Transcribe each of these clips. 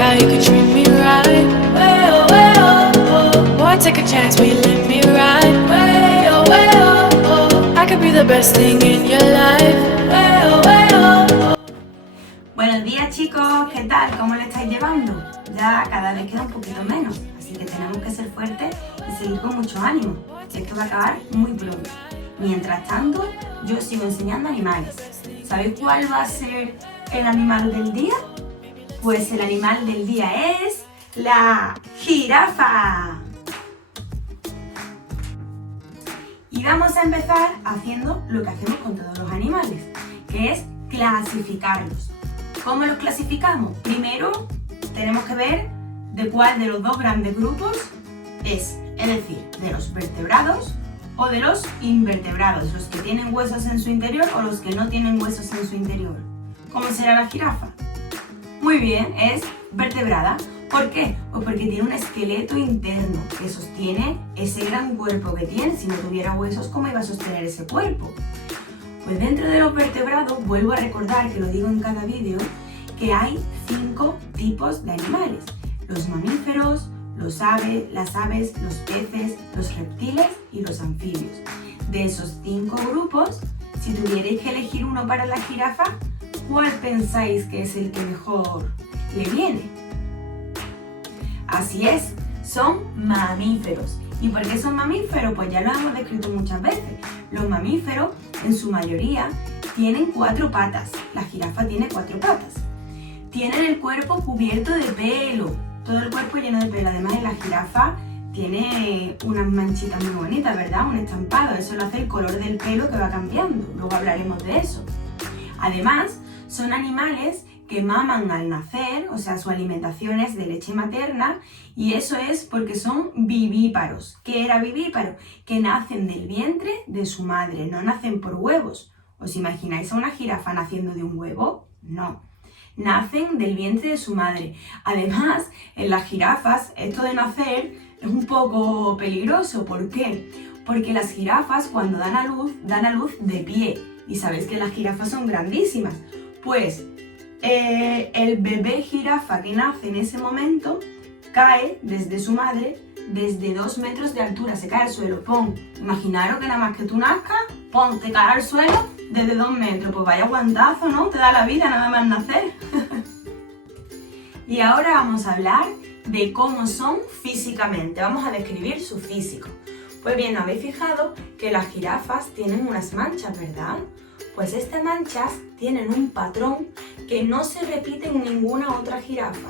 how you could treat me right. Way oh, way oh, oh. Boy, take a chance, will you let me ride? Way oh, oh. I could be the best thing in your life. Way oh. Buenos días chicos, ¿qué tal? ¿Cómo lo estáis llevando? Ya cada vez queda un poquito menos, así que tenemos que ser fuertes y seguir con mucho ánimo. Esto va a acabar muy pronto. Mientras tanto, yo sigo enseñando animales. ¿Sabéis cuál va a ser el animal del día? Pues el animal del día es la jirafa. Y vamos a empezar haciendo lo que hacemos con todos los animales, que es clasificarlos. ¿Cómo los clasificamos? Primero tenemos que ver de cuál de los dos grandes grupos es decir, de los vertebrados o de los invertebrados, los que tienen huesos en su interior o los que no tienen huesos en su interior. ¿Cómo será la jirafa? Muy bien, es vertebrada. ¿Por qué? Pues porque tiene un esqueleto interno que sostiene ese gran cuerpo que tiene. Si no tuviera huesos, ¿cómo iba a sostener ese cuerpo? Pues dentro de los vertebrados, vuelvo a recordar, que lo digo en cada vídeo, que hay 5 tipos de animales. Los mamíferos, las aves, los peces, los reptiles y los anfibios. De esos 5 grupos, si tuvierais que elegir uno para la jirafa, ¿cuál pensáis que es el que mejor le viene? Así es, son mamíferos. ¿Y por qué son mamíferos? Pues ya lo hemos descrito muchas veces. Los mamíferos, en su mayoría, tienen 4 patas. La jirafa tiene 4 patas. Tienen el cuerpo cubierto de pelo. Todo el cuerpo lleno de pelo. Además, en la jirafa tiene unas manchitas muy bonitas, ¿verdad? Un estampado. Eso lo hace el color del pelo, que va cambiando. Luego hablaremos de eso. Además, son animales que maman al nacer, o sea, su alimentación es de leche materna, y eso es porque son vivíparos. ¿Qué era vivíparo? Que nacen del vientre de su madre, no nacen por huevos. ¿Os imagináis a una jirafa naciendo de un huevo? No. Nacen del vientre de su madre. Además, en las jirafas, esto de nacer es un poco peligroso. ¿Por qué? Porque las jirafas, cuando dan a luz de pie. Y sabéis que las jirafas son grandísimas. Pues el bebé jirafa que nace en ese momento cae desde su madre desde 2 metros de altura, se cae al suelo. Imaginaros que nada más que tú nazcas, te cae al suelo desde 2 metros. Pues vaya guantazo, ¿no? Te da la vida nada más nacer. Y ahora vamos a hablar de cómo son físicamente. Vamos a describir su físico. Pues bien, ¿os habéis fijado que las jirafas tienen unas manchas, verdad? Pues estas manchas tienen un patrón que no se repite en ninguna otra jirafa.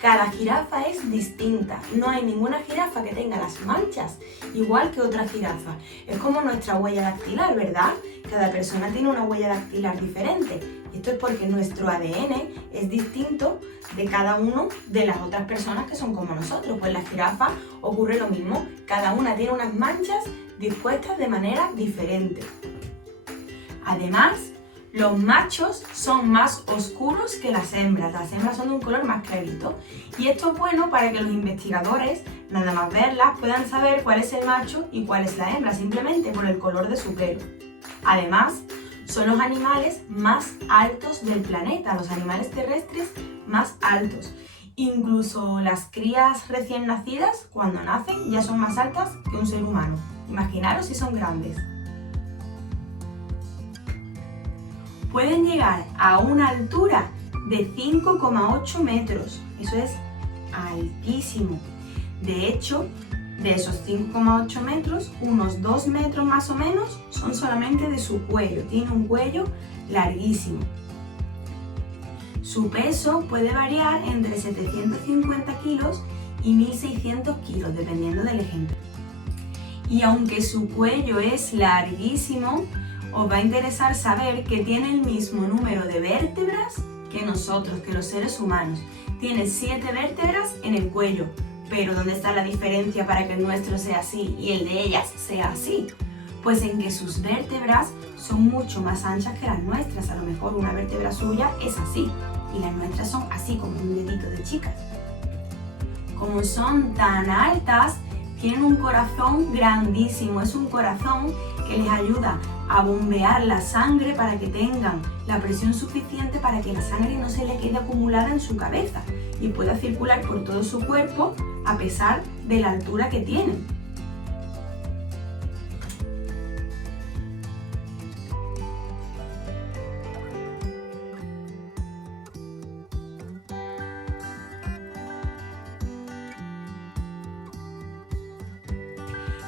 Cada jirafa es distinta, no hay ninguna jirafa que tenga las manchas igual que otra jirafa. Es como nuestra huella dactilar, ¿verdad? Cada persona tiene una huella dactilar diferente. Esto es porque nuestro ADN es distinto de cada uno de las otras personas que son como nosotros. Pues la jirafa ocurre lo mismo, cada una tiene unas manchas dispuestas de manera diferente. Además, los machos son más oscuros que las hembras son de un color más clarito. Y esto es bueno para que los investigadores, nada más verlas, puedan saber cuál es el macho y cuál es la hembra, simplemente por el color de su pelo. Además, son los animales más altos del planeta, los animales terrestres más altos. Incluso las crías recién nacidas, cuando nacen, ya son más altas que un ser humano. Imaginaros si son grandes. Pueden llegar a una altura de 5,8 metros. Eso es altísimo. De hecho, de esos 5,8 metros, unos 2 metros más o menos son solamente de su cuello. Tiene un cuello larguísimo. Su peso puede variar entre 750 kilos y 1600 kilos, dependiendo del ejemplo. Y aunque su cuello es larguísimo, os va a interesar saber que tiene el mismo número de vértebras que nosotros, que los seres humanos. Tiene 7 vértebras en el cuello. Pero ¿dónde está la diferencia para que el nuestro sea así y el de ellas sea así? Pues en que sus vértebras son mucho más anchas que las nuestras. A lo mejor una vértebra suya es así y las nuestras son así, como un dedito de chicas. Como son tan altas, tienen un corazón grandísimo. Es un corazón que les ayuda a bombear la sangre para que tengan la presión suficiente para que la sangre no se le quede acumulada en su cabeza y pueda circular por todo su cuerpo a pesar de la altura que tienen.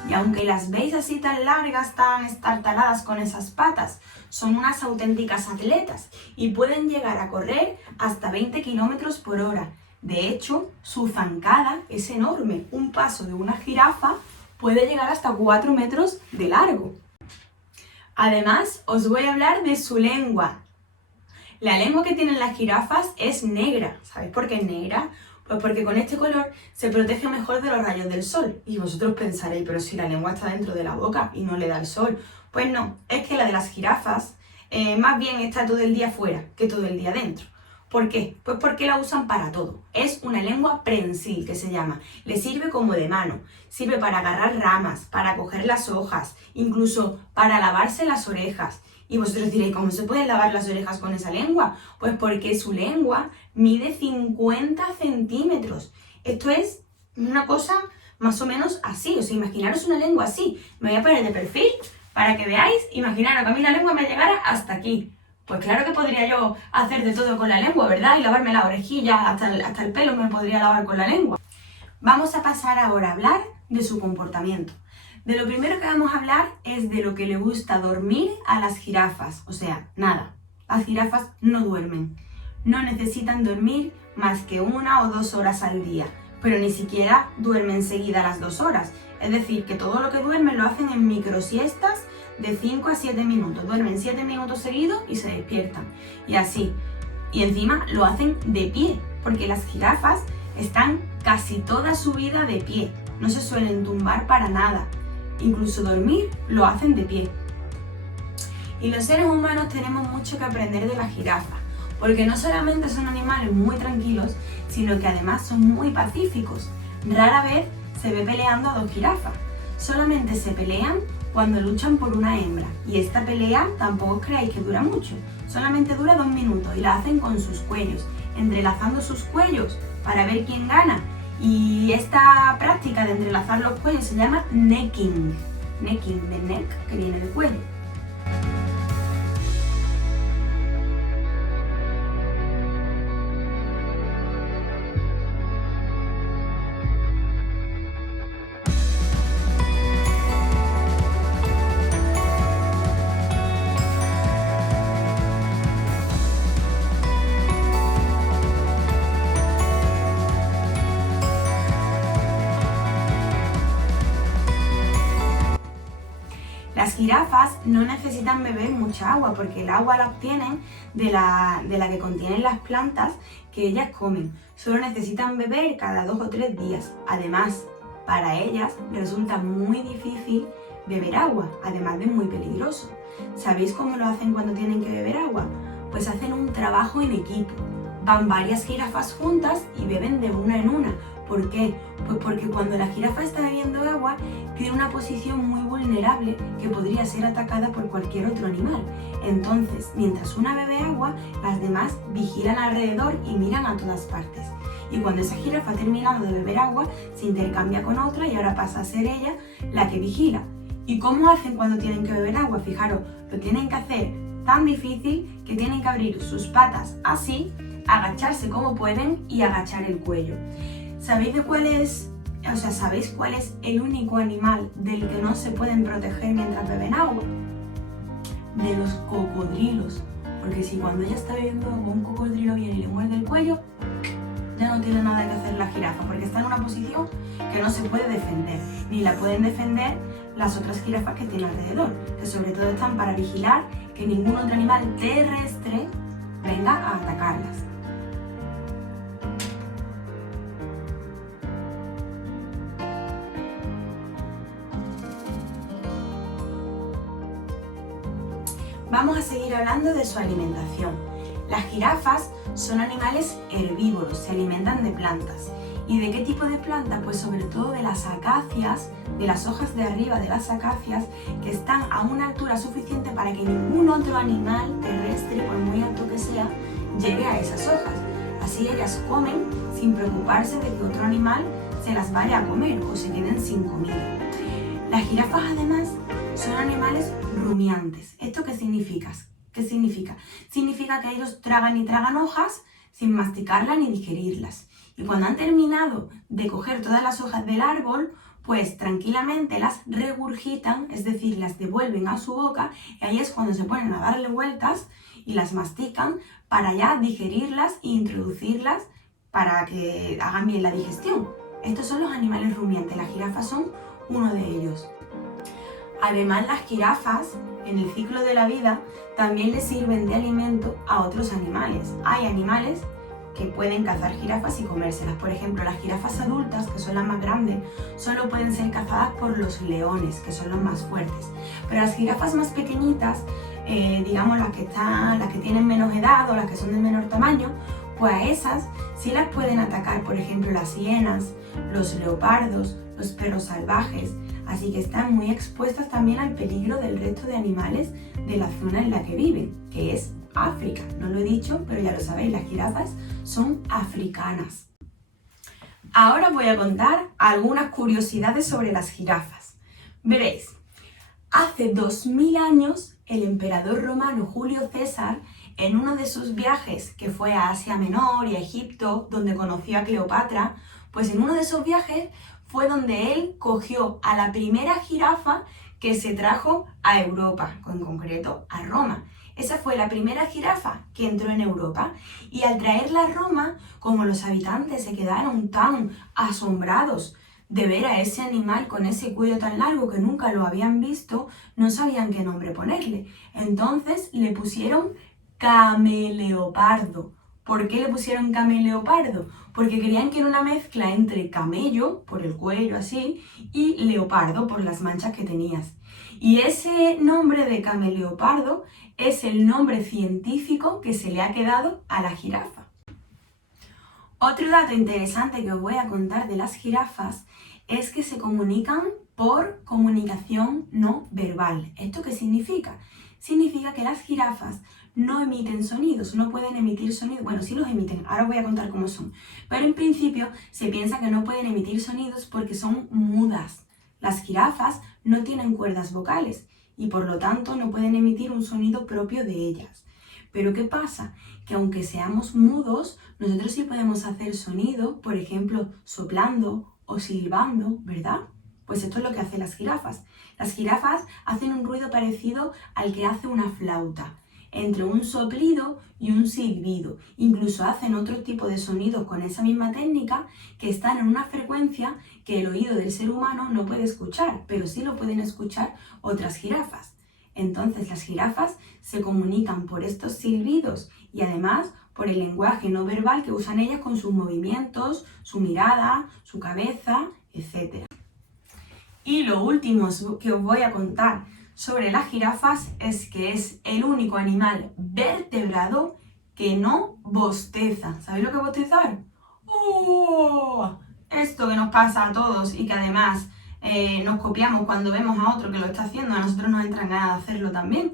Y aunque las veis así tan largas, tan estartaladas con esas patas, son unas auténticas atletas y pueden llegar a correr hasta 20 km por hora. De hecho, su zancada es enorme. Un paso de una jirafa puede llegar hasta 4 metros de largo. Además, os voy a hablar de su lengua. La lengua que tienen las jirafas es negra. ¿Sabéis por qué es negra? Pues porque con este color se protege mejor de los rayos del sol. Y vosotros pensaréis, pero si la lengua está dentro de la boca y no le da el sol. Pues no, es que la de las jirafas más bien está todo el día fuera que todo el día dentro. ¿Por qué? Pues porque la usan para todo. Es una lengua prensil, que se llama. Le sirve como de mano. Sirve para agarrar ramas, para coger las hojas, incluso para lavarse las orejas. Y vosotros diréis, ¿cómo se pueden lavar las orejas con esa lengua? Pues porque su lengua mide 50 centímetros. Esto es una cosa más o menos así. O sea, imaginaros una lengua así. Me voy a poner de perfil para que veáis. Imaginaros que a mí la lengua me llegara hasta aquí. Pues claro que podría yo hacer de todo con la lengua, ¿verdad? Y lavarme las orejillas, hasta el pelo me podría lavar con la lengua. Vamos a pasar ahora a hablar de su comportamiento. De lo primero que vamos a hablar es de lo que le gusta dormir a las jirafas. O sea, nada, las jirafas no duermen. No necesitan dormir más que 1 o 2 horas al día, pero ni siquiera duermen seguida las 2 horas. Es decir, que todo lo que duermen lo hacen en microsiestas de 5 a 7 minutos. Duermen 7 minutos seguidos y se despiertan. Y así. Y encima lo hacen de pie, porque las jirafas están casi toda su vida de pie. No se suelen tumbar para nada. Incluso dormir lo hacen de pie. Y los seres humanos tenemos mucho que aprender de la jirafa, porque no solamente son animales muy tranquilos, sino que además son muy pacíficos. Rara vez se ve peleando a 2 jirafas. Solamente se pelean cuando luchan por una hembra. Y esta pelea tampoco creáis que dura mucho. Solamente dura 2 minutos y la hacen con sus cuellos, entrelazando sus cuellos para ver quién gana. Y esta práctica de entrelazar los cuellos se llama necking. Necking, de neck, que viene de cuello. Las jirafas no necesitan beber mucha agua porque el agua la obtienen de la que contienen las plantas que ellas comen. Solo necesitan beber cada 2 o 3 días. Además, para ellas resulta muy difícil beber agua, además de muy peligroso. ¿Sabéis cómo lo hacen cuando tienen que beber agua? Pues hacen un trabajo en equipo. Van varias jirafas juntas y beben de una en una. ¿Por qué? Pues porque cuando la jirafa está bebiendo agua, tiene una posición muy vulnerable que podría ser atacada por cualquier otro animal. Entonces, mientras una bebe agua, las demás vigilan alrededor y miran a todas partes. Y cuando esa jirafa ha terminado de beber agua, se intercambia con otra y ahora pasa a ser ella la que vigila. ¿Y cómo hacen cuando tienen que beber agua? Fijaros, lo tienen que hacer tan difícil que tienen que abrir sus patas así, agacharse como pueden y agachar el cuello. ¿Sabéis cuál es el único animal del que no se pueden proteger mientras beben agua? De los cocodrilos. Porque si cuando ella está bebiendo agua un cocodrilo viene y le muerde el cuello, ya no tiene nada que hacer la jirafa, porque está en una posición que no se puede defender. Ni la pueden defender las otras jirafas que tiene alrededor, que sobre todo están para vigilar que ningún otro animal terrestre venga a atacarlas. Vamos a seguir hablando de su alimentación. Las jirafas son animales herbívoros, se alimentan de plantas. ¿Y de qué tipo de plantas? Pues sobre todo de las acacias, de las hojas de arriba de las acacias, que están a una altura suficiente para que ningún otro animal terrestre, por muy alto que sea, llegue a esas hojas. Así ellas comen sin preocuparse de que otro animal se las vaya a comer o se queden sin comida. Las jirafas además son animales rumiantes. ¿Esto qué significa? Significa que ellos tragan y tragan hojas sin masticarlas ni digerirlas. Y cuando han terminado de coger todas las hojas del árbol, pues tranquilamente las regurgitan, es decir, las devuelven a su boca, y ahí es cuando se ponen a darle vueltas y las mastican para ya digerirlas e introducirlas para que hagan bien la digestión. Estos son los animales rumiantes, las jirafas son uno de ellos. Además, las jirafas en el ciclo de la vida también les sirven de alimento a otros animales. Hay animales que pueden cazar jirafas y comérselas. Por ejemplo, las jirafas adultas, que son las más grandes, solo pueden ser cazadas por los leones, que son los más fuertes. Pero las jirafas más pequeñitas, digamos las que tienen menos edad o las que son de menor tamaño, pues a esas sí las pueden atacar, por ejemplo, las hienas, los leopardos, los perros salvajes. Así que están muy expuestas también al peligro del resto de animales de la zona en la que viven, que es África. No lo he dicho, pero ya lo sabéis, las jirafas son africanas. Ahora os voy a contar algunas curiosidades sobre las jirafas. Veréis, hace 2000 años el emperador romano Julio César, en uno de sus viajes que fue a Asia Menor y a Egipto, donde conoció a Cleopatra, pues en uno de esos viajes fue donde él cogió a la primera jirafa que se trajo a Europa, en concreto a Roma. Esa fue la primera jirafa que entró en Europa, y al traerla a Roma, como los habitantes se quedaron tan asombrados de ver a ese animal con ese cuello tan largo que nunca lo habían visto, no sabían qué nombre ponerle. Entonces le pusieron cameleopardo. ¿Por qué le pusieron cameleopardo? Porque creían que era una mezcla entre camello, por el cuello así, y leopardo, por las manchas que tenías. Y ese nombre de cameleopardo es el nombre científico que se le ha quedado a la jirafa. Otro dato interesante que os voy a contar de las jirafas es que se comunican por comunicación no verbal. ¿Esto qué significa? Significa que las jirafas no emiten sonidos, no pueden emitir sonidos. Bueno, sí los emiten, ahora os voy a contar cómo son. Pero en principio se piensa que no pueden emitir sonidos porque son mudas. Las jirafas no tienen cuerdas vocales y por lo tanto no pueden emitir un sonido propio de ellas. Pero ¿qué pasa? Que aunque seamos mudos, nosotros sí podemos hacer sonido, por ejemplo, soplando o silbando, ¿verdad? Pues esto es lo que hacen las jirafas. Las jirafas hacen un ruido parecido al que hace una flauta, entre un soplido y un silbido. Incluso hacen otro tipo de sonidos con esa misma técnica que están en una frecuencia que el oído del ser humano no puede escuchar, pero sí lo pueden escuchar otras jirafas. Entonces las jirafas se comunican por estos silbidos y además por el lenguaje no verbal que usan ellas con sus movimientos, su mirada, su cabeza, etc. Y lo último que os voy a contar sobre las jirafas es que es el único animal vertebrado que no bosteza. ¿Sabéis lo que es bostezar? ¡Oh! Esto que nos pasa a todos y que además nos copiamos cuando vemos a otro que lo está haciendo, a nosotros nos entra ganas de hacerlo también.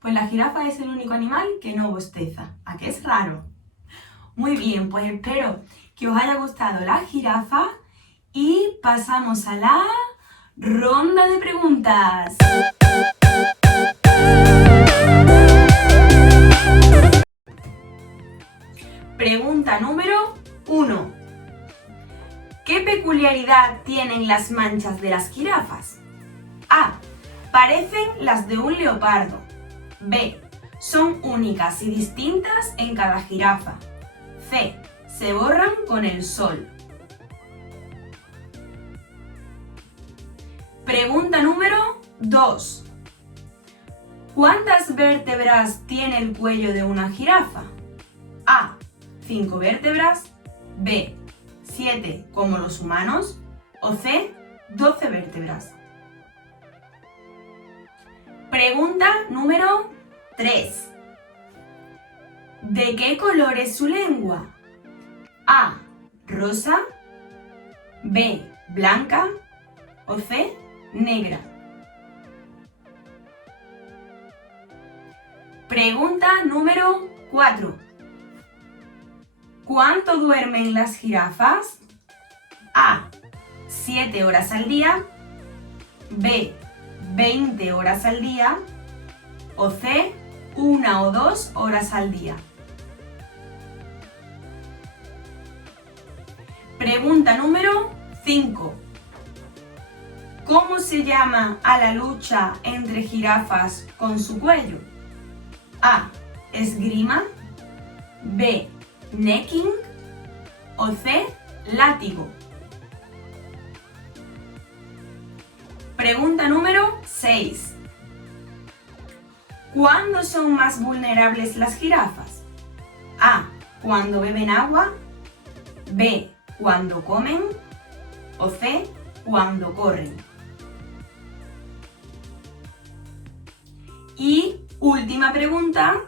Pues la jirafa es el único animal que no bosteza. ¿A qué es raro? Muy bien, pues espero que os haya gustado la jirafa y pasamos a la ronda de preguntas. Pregunta número 1. ¿Qué peculiaridad tienen las manchas de las jirafas? A. Parecen las de un leopardo. B. Son únicas y distintas en cada jirafa. C. Se borran con el sol. Pregunta número 2. ¿Cuántas vértebras tiene el cuello de una jirafa? A. 5 vértebras. B. 7 como los humanos. O C. 12 vértebras. Pregunta número 3. ¿De qué color es su lengua? A. Rosa. B. Blanca. O C. Negra. Pregunta número 4. ¿Cuánto duermen las jirafas? A. 7 horas al día. B. 20 horas al día. O C. 1 o 2 horas al día. Pregunta número 5. ¿Cómo se llama a la lucha entre jirafas con su cuello? A. Esgrima. B. Necking. O C. Látigo. Pregunta número 6. ¿Cuándo son más vulnerables las jirafas? A. Cuando beben agua. B. Cuando comen. O C. Cuando corren. Y última pregunta.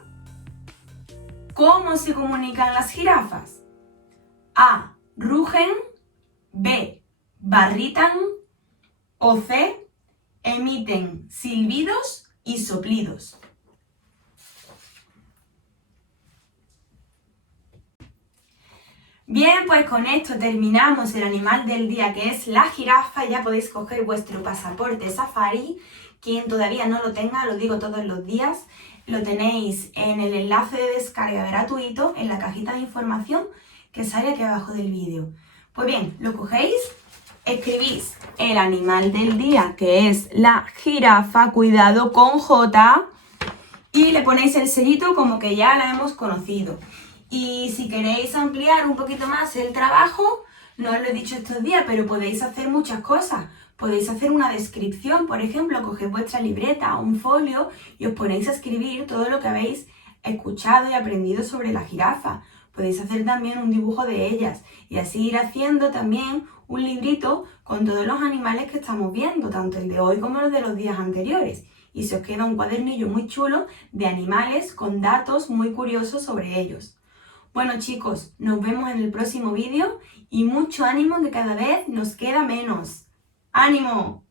¿Cómo se comunican las jirafas? A. Rugen. B. Barritan. O C. Emiten silbidos y soplidos. Bien, pues con esto terminamos el animal del día, que es la jirafa. Ya podéis coger vuestro pasaporte safari. Quien todavía no lo tenga, lo digo todos los días, lo tenéis en el enlace de descarga gratuito en la cajita de información que sale aquí abajo del vídeo. Pues bien, lo cogéis, escribís el animal del día, que es la jirafa, cuidado con J, y le ponéis el sellito como que ya la hemos conocido. Y si queréis ampliar un poquito más el trabajo, no os lo he dicho estos días, pero podéis hacer muchas cosas. Podéis hacer una descripción, por ejemplo, cogéis vuestra libreta o un folio y os ponéis a escribir todo lo que habéis escuchado y aprendido sobre la jirafa. Podéis hacer también un dibujo de ellas y así ir haciendo también un librito con todos los animales que estamos viendo, tanto el de hoy como los de los días anteriores. Y se os queda un cuadernillo muy chulo de animales con datos muy curiosos sobre ellos. Bueno chicos, nos vemos en el próximo vídeo y mucho ánimo, que cada vez nos queda menos. ¡Ánimo!